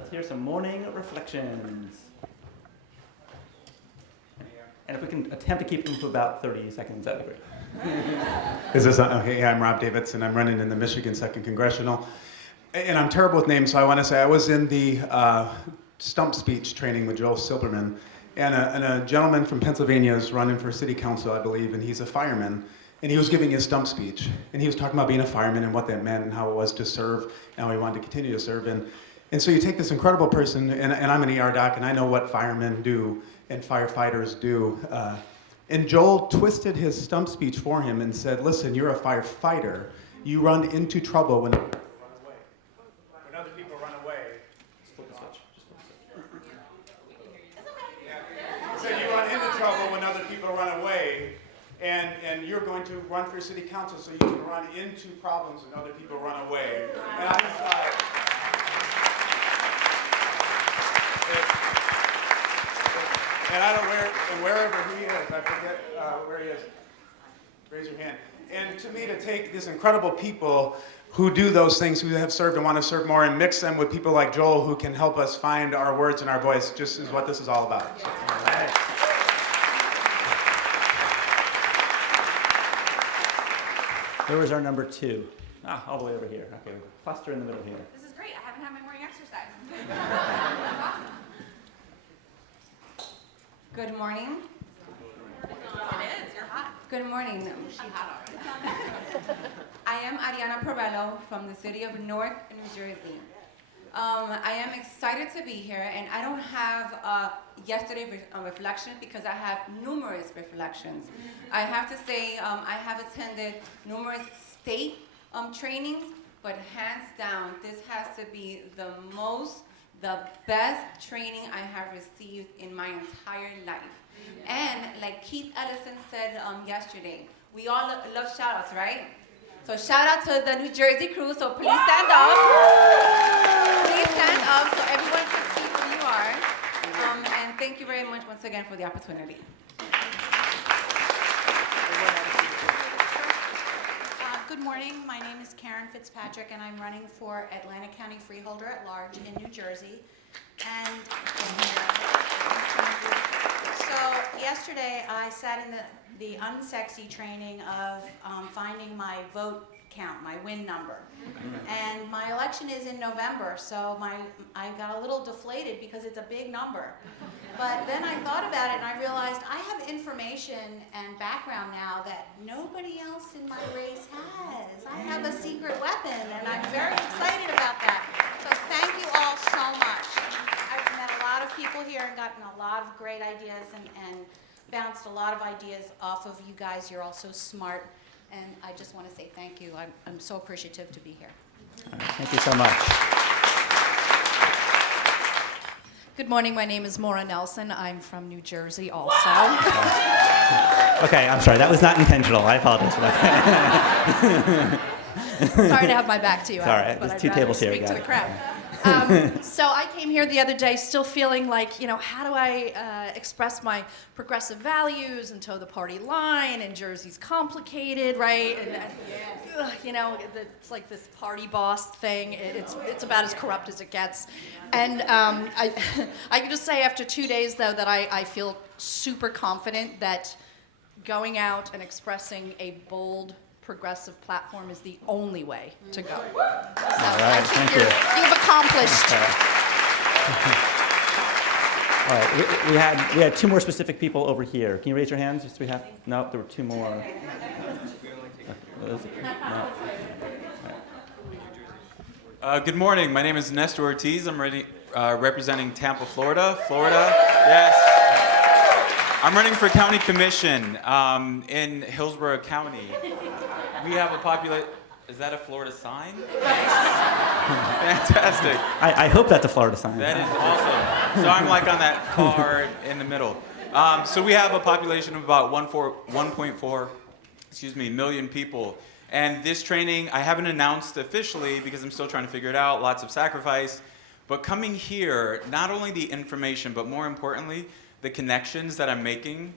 Let's hear some morning reflections. And if we can attempt to keep them to about 30 seconds, that'd be great. Is this on? Okay, I'm Rob Davidson. I'm running in the Michigan 2nd Congressional. And I'm terrible with names, so I want to say I was in the stump speech training with Joel Silberman. And a gentleman from Pennsylvania is running for city council, I believe, and he's a fireman. And he was giving his stump speech. And he was talking about being a fireman and what that meant and how it was to serve and how he wanted to continue to serve. And so you take this incredible person, and I'm an ER doc, and I know what firemen do and firefighters do. And Joel twisted his stump speech for him and said, listen, you're a firefighter. You run into trouble when other people run away. Just flip the switch. So you run into trouble when other people run away, and you're going to run for city council so you can run into problems when other people run away. And I just thought, and I don't and wherever he is, I forget where he is. Raise your hand. And to me, to take these incredible people who do those things, who have served and want to serve more, and mix them with people like Joel who can help us find our words and our voice, just is what this is all about. So. All right. Where was our number 2? All the way over here. Okay, cluster in the middle here. This is great. I haven't had my morning exercise. Good morning. It is. You're hot. Good morning. She's hot already. I am Ariana Provello from the city of Newark, New Jersey. I am excited to be here, and I don't have yesterday's reflection because I have numerous reflections. I have to say I have attended numerous state trainings, but hands down, this has to be the best training I have received in my entire life. And like Keith Ellison said yesterday, we all love shout-outs, right? So shout out to the New Jersey crew, so please stand up. Please stand up so everyone can see who you are. And thank you very much once again for the opportunity. Good morning. My name is Karen Fitzpatrick, and I'm running for Atlantic County Freeholder at Large in New Jersey. And so yesterday I sat in the unsexy training of finding my vote count, my win number. And my election is in November, so I got a little deflated because it's a big number. But then I thought about it and I realized I have information and background now that nobody else in my race has. I have a secret weapon and I'm very excited about that. So thank you all so much. I've met a lot of people here and gotten a lot of great ideas and bounced a lot of ideas off of you guys. You're all so smart. And I just want to say thank you. I'm so appreciative to be here. All right, thank you so much. Good morning, my name is Maura Nelson. I'm from New Jersey also. Okay, I'm sorry, that was not intentional. I apologize for that. Sorry to have my back to you, Sorry, Alex, but there's I'd two rather tables here, speak to got the it. crowd. So I came here the other day still feeling like, how do I express my progressive values and toe the party line, and Jersey's complicated, right? It's like this party boss thing. It's about as corrupt as it gets. And I can just say after 2 days, though, that I feel super confident that going out and expressing a bold progressive platform is the only way to go. So I think you've accomplished. All right, we had 2 more specific people over here. Can you raise your hands? Yes, we have. No, there were 2 more. No. Good morning. My name is Nestor Ortiz. I'm representing Tampa, Florida. Yes. I'm running for county commission in Hillsborough County. We have a population. Is that a Florida sign? Fantastic. I hope that's a Florida sign. That is awesome. So I'm like on that card in the middle. So we have a population of about 1.4 million people. And this training, I haven't announced officially because I'm still trying to figure it out, lots of sacrifice. But coming here, not only the information, but more importantly, the connections that I'm making,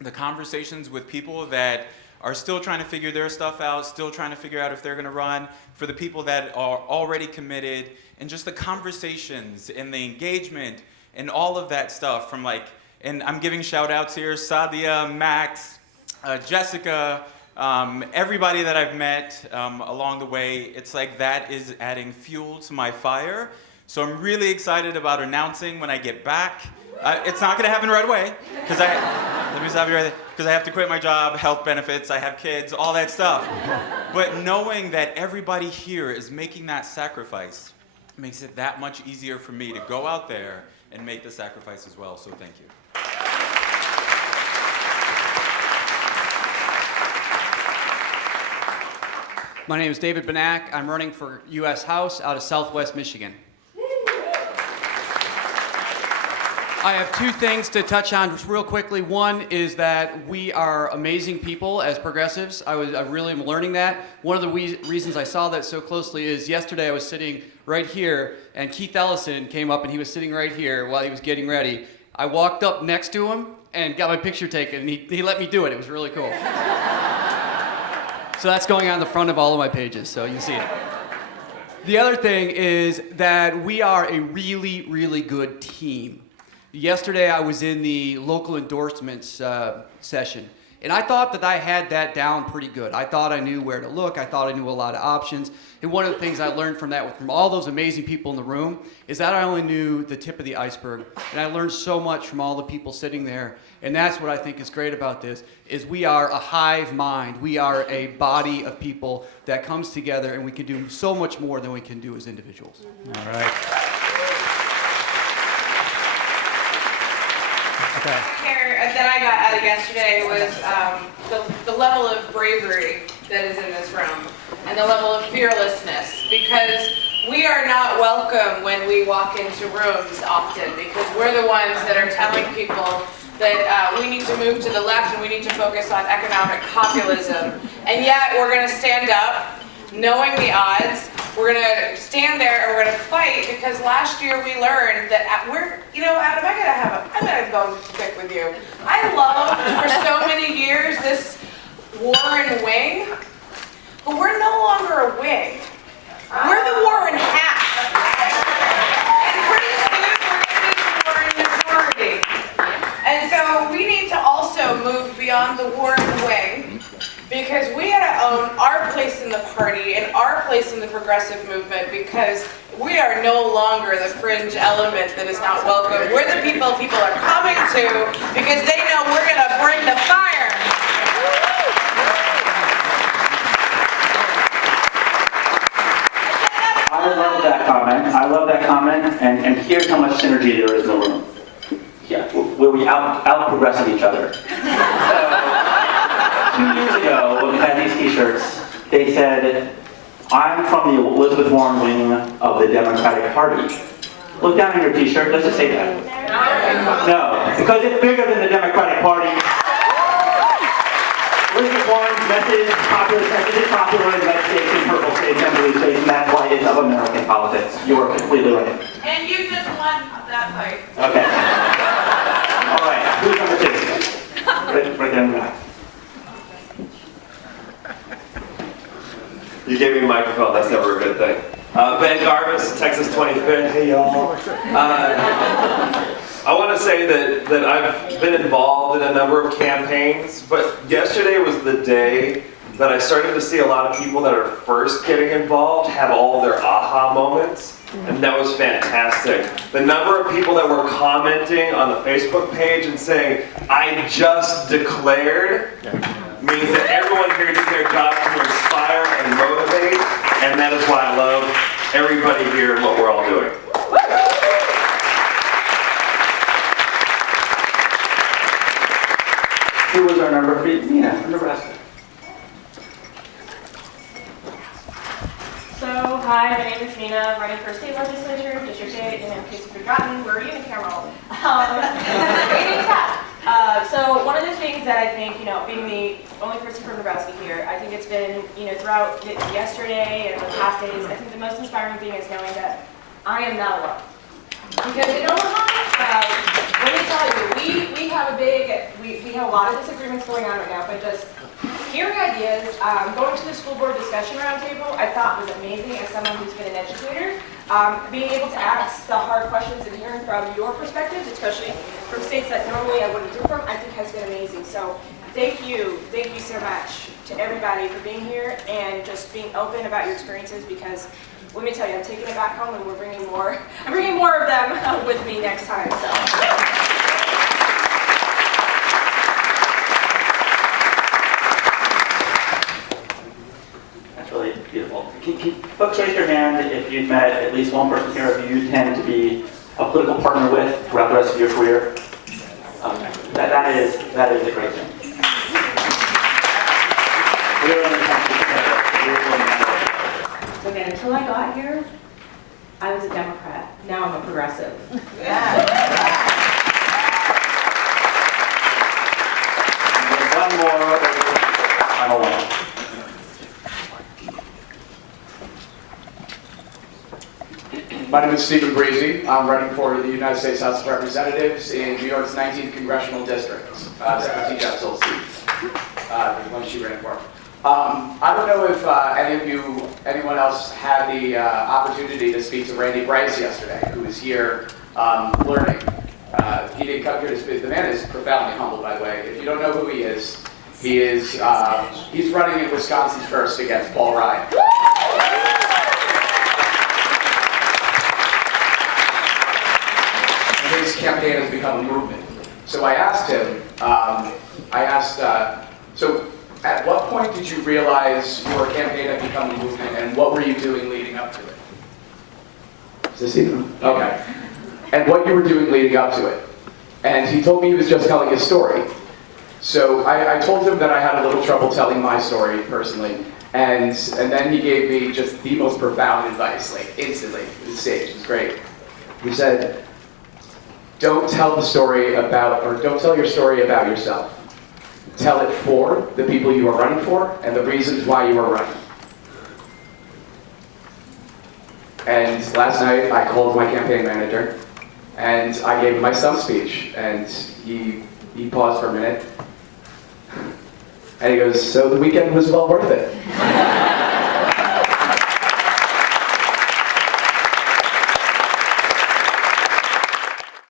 the conversations with people that are still trying to figure their stuff out, still trying to figure out if they're going to run, for the people that are already committed, and just the conversations and the engagement and all of that stuff from like, and I'm giving shout outs here, Sadia, Max, Jessica, everybody that I've met along the way. It's like that is adding fuel to my fire. So I'm really excited about announcing when I get back. It's not gonna happen right away, because let me stop you right there, because I have to quit my job, health benefits, I have kids, all that stuff. But knowing that everybody here is making that sacrifice makes it that much easier for me to go out there and make the sacrifice as well, so thank you. My name is David Benak. I'm running for U.S. House out of Southwest Michigan. I have two things to touch on just real quickly. One is that we are amazing people as progressives. I really am learning that. One of the reasons I saw that so closely is yesterday I was sitting right here, and Keith Ellison came up and he was sitting right here while he was getting ready. I walked up next to him and got my picture taken, and he let me do it. It was really cool. So that's going on the front of all of my pages, so you can see it. The other thing is that we are a really, really good team. Yesterday I was in the local endorsements session, and I thought that I had that down pretty good. I thought I knew where to look. I thought I knew a lot of options. And one of the things I learned from that, from all those amazing people in the room, is that I only knew the tip of the iceberg. And I learned so much from all the people sitting there. And that's what I think is great about this, is we are a hive mind. We are a body of people that comes together, and we can do so much more than we can do as individuals. All right. Okay. That I got out of yesterday was the level of bravery that is in this room and the level of fearlessness, because we are not welcome when we walk into rooms often, because we're the ones that are telling people that we need to move to the left and we need to focus on economic populism, and yet we're going to stand up knowing the odds. We're going to stand there and we're going to fight, because last year we learned that Adam, I'm going to go pick with you. I loved for so many years this Warren wing, but we're no longer a wing. We're the Warren half. And pretty soon we're going to be the Warren majority. And so we need to also move beyond the Warren wing, because we got to own our place in the party and our place in the progressive movement, because we are no longer the fringe element that is not welcome. We're the people are coming to, because they know we're going to bring the fire. I love that comment, and here's how much synergy there is in the room. Yeah, where we out-progressive each other. So, 2 years ago, when we had these t-shirts, they said, I'm from the Elizabeth Warren wing of the Democratic Party. Look down on your t-shirt, does it say that? No, because it's bigger than the Democratic Party. Elizabeth Warren's message, populist message, is popular in red states and purple states and blue states, and that's why it's of American politics. You are completely right. And you just won that fight. Okay. All right, who's number 2? Right there in the back. You gave me a microphone, that's never a good thing. Ben Garvis, Texas 25th. Hey y'all. I want to say that I've been involved in a number of campaigns, but yesterday was the day that I started to see a lot of people that are first getting involved have all their aha moments, and that was fantastic. The number of people that were commenting on the Facebook page and saying, I just declared, means that everyone here did their job to inspire and motivate, and that is why I love everybody here and what we're all doing. Who was our number 3? Nina, Nebraska. So, hi, my name is Nina, running for state legislature, District 8, and in case you've forgotten, we're unicameral. So one of the things that I think, being the only person from Nebraska here, I think it's been, throughout yesterday and the past days, I think the most inspiring thing is knowing that I am not alone. Because in Omaha, let me tell you, we have a lot of disagreements going on right now, but just hearing ideas, going to the school board discussion roundtable, I thought was amazing as someone who's been an educator. Being able to ask the hard questions and hearing from your perspectives, especially from states that normally I wouldn't do from, I think has been amazing. So thank you so much to everybody for being here and just being open about your experiences, because let me tell you, I'm taking it back home and we're bringing more. I'm bringing more of them with me next time. So. Really beautiful. Can folks raise your hand if you've met at least one person here who you tend to be a political partner with throughout the rest of your career? That is a great thing. Okay, until I got here, I was a Democrat. Now I'm a progressive. And one more, final one. My name is Stephen Breezy. I'm running for the United States House of Representatives in New York's 19th Congressional District. 17 Capitol seats. The one she ran for. I don't know if anyone else had the opportunity to speak to Randy Bryce yesterday, who was here learning. He didn't come here to speak. The man is profoundly humble, by the way. If you don't know who he is he's running in Wisconsin's first against Paul Ryan. His campaign has become a movement. So I asked him, so at what point did you realize your campaign had become a movement, and what were you doing leading up to it? Is this even? Okay. And what you were doing leading up to it. And he told me he was just telling his story. So I told him that I had a little trouble telling my story personally, and then he gave me just the most profound advice, like instantly, on stage. It was great. He said, don't tell your story about yourself. Tell it for the people you are running for and the reasons why you are running. And last night I called my campaign manager and I gave him my stump speech, and he paused for a minute and he goes, so the weekend was well worth it.